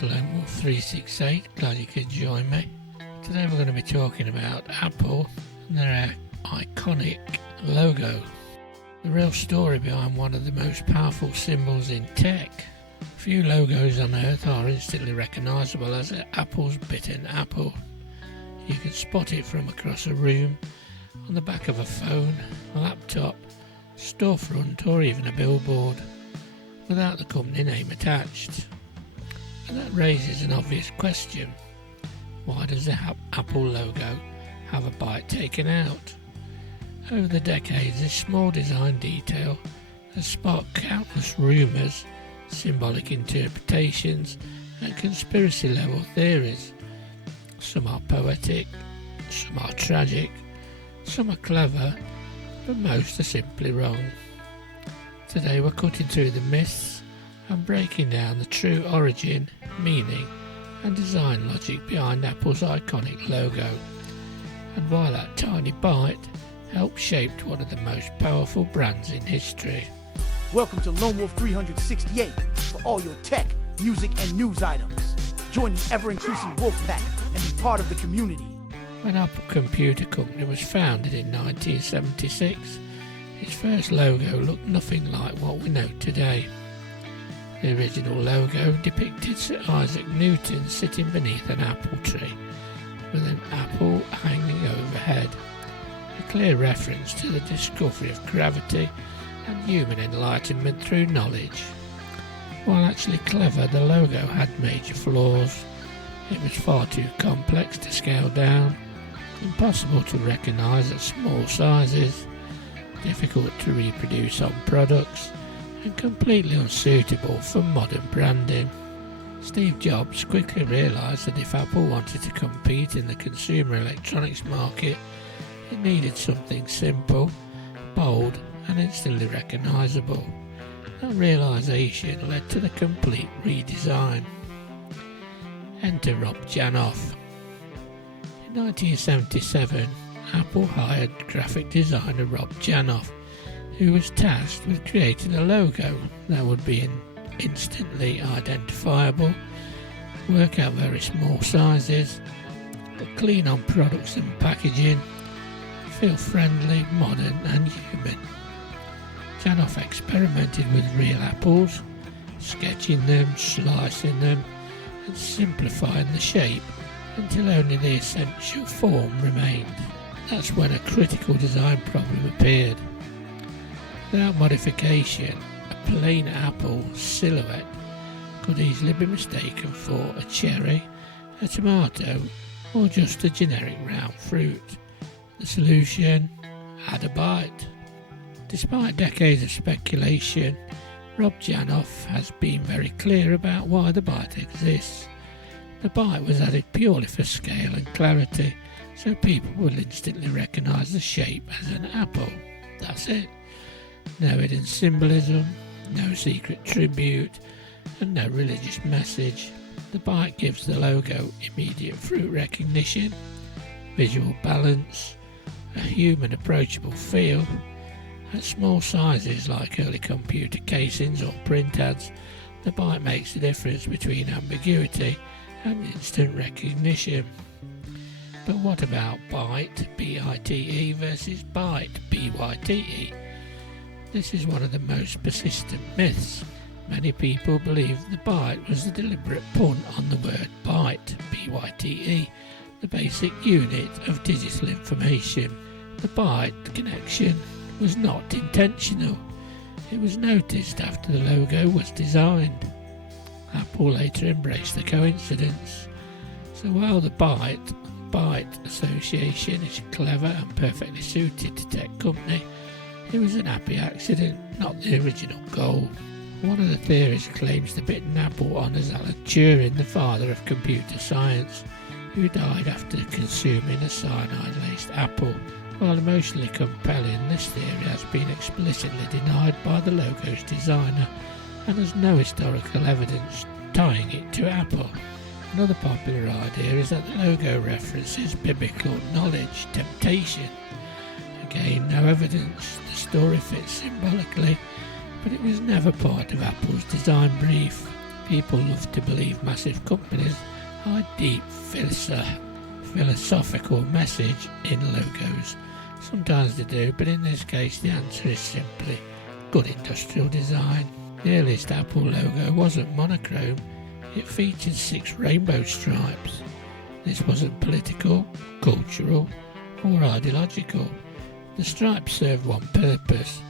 to Lone Wolf 368, glad you could join me. Today we're going to be talking about Apple and their iconic logo. The real story behind one of the most powerful symbols in tech. Few logos on earth are instantly recognisable as Apple's bitten apple. You can spot it from across a room, on the back of a phone, a laptop, storefront or even a billboard, without the company name attached. And that raises an obvious question. Why does the Apple logo have a bite taken out? Over the decades, this small design detail has sparked countless rumours, symbolic interpretations and conspiracy-level theories. Some are poetic, some are tragic, some are clever, but most are simply wrong. Today we're cutting through the myths and breaking down the true origin, meaning and design logic behind Apple's iconic logo, and why that tiny bite helped shape one of the most powerful brands in history. Welcome to Lone Wolf 368 for all your tech, music, and news items. Join the ever-increasing wolf pack and be part of the community. When Apple Computer Company was founded in 1976, its first logo looked nothing like what we know today. The original logo depicted Sir Isaac Newton sitting beneath an apple tree, with an apple hanging overhead, a clear reference to the discovery of gravity and human enlightenment through knowledge. While actually clever, the logo had major flaws. It was far too complex to scale down, impossible to recognise at small sizes, difficult to reproduce on products, and completely unsuitable for modern branding. Steve Jobs quickly realised that if Apple wanted to compete in the consumer electronics market, it needed something simple, bold and instantly recognisable. That realisation led to the complete redesign. Enter Rob Janoff. In 1977, Apple hired graphic designer Rob Janoff, who was tasked with creating a logo that would be instantly identifiable, work out very small sizes, look clean on products and packaging, feel friendly, modern and human. Janoff experimented with real apples, sketching them, slicing them and simplifying the shape until only the essential form remained. That's when a critical design problem appeared. Without modification, a plain apple silhouette could easily be mistaken for a cherry, a tomato, or just a generic round fruit. The solution? Add a bite. Despite decades of speculation, Rob Janoff has been very clear about why the bite exists. The bite was added purely for scale and clarity, so people will instantly recognise the shape as an apple. That's it. No hidden symbolism, no secret tribute, and no religious message. The bite gives the logo immediate fruit recognition, visual balance, a human approachable feel. At small sizes like early computer casings or print ads, the bite makes the difference between ambiguity and instant recognition. But what about bite, B-I-T-E, versus bite, B-Y-T-E? This is one of the most persistent myths. Many people believe the bite was a deliberate pun on the word byte, B-Y-T-E, the basic unit of digital information. The byte connection was not intentional. It was noticed after the logo was designed. Apple later embraced the coincidence. So while the byte association is clever and perfectly suited to tech company, it was an happy accident, not the original goal. One of the theories claims the bitten apple honours Alan Turing, the father of computer science, who died after consuming a cyanide-laced apple. While emotionally compelling, this theory has been explicitly denied by the logo's designer and has no historical evidence tying it to Apple. Another popular idea is that the logo references biblical knowledge, temptation. Again, no evidence. The story fits symbolically, but it was never part of Apple's design brief. People love to believe massive companies hide deep philosophical message in logos. Sometimes they do, but in this case the answer is simply good industrial design. The earliest Apple logo wasn't monochrome, it featured 6 rainbow stripes. This wasn't political, cultural or ideological. The stripes served one purpose: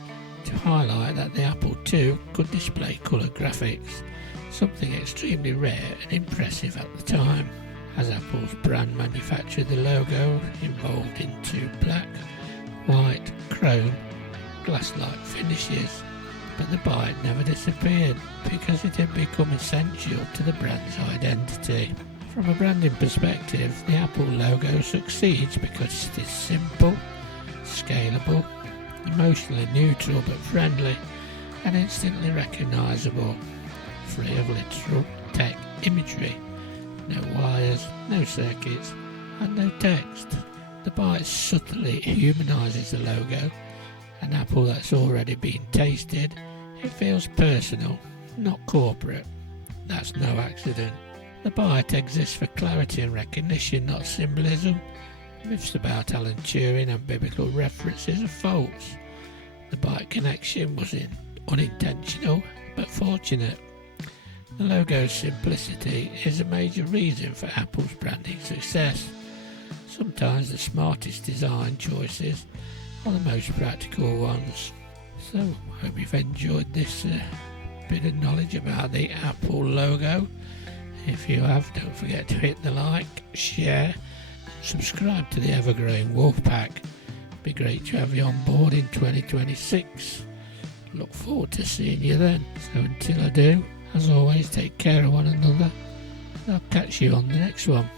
to highlight that the Apple II could display colour graphics, something extremely rare and impressive at the time. As Apple's brand manufactured the logo evolved into black, white, chrome, glass-like finishes, but the bite never disappeared because it had become essential to the brand's identity. From a branding perspective, the Apple logo succeeds because it is simple, scalable, emotionally neutral but friendly, and instantly recognisable, free of literal tech imagery. No wires, no circuits, and no text. The bite subtly humanises the logo. An apple that's already been tasted, it feels personal, not corporate. That's no accident. The bite exists for clarity and recognition, not symbolism. Myths about Alan Turing and biblical references are false. The bite connection was unintentional but fortunate. The logo's simplicity is a major reason for Apple's branding success. Sometimes the smartest design choices are the most practical ones. So, I hope you've enjoyed this bit of knowledge about the Apple logo. If you have, don't forget to hit the like, share, subscribe to the ever-growing Wolfpack. Be great to have you on board in 2026. Look forward to seeing you then. So until I do, as always, take care of one another, and I'll catch you on the next one.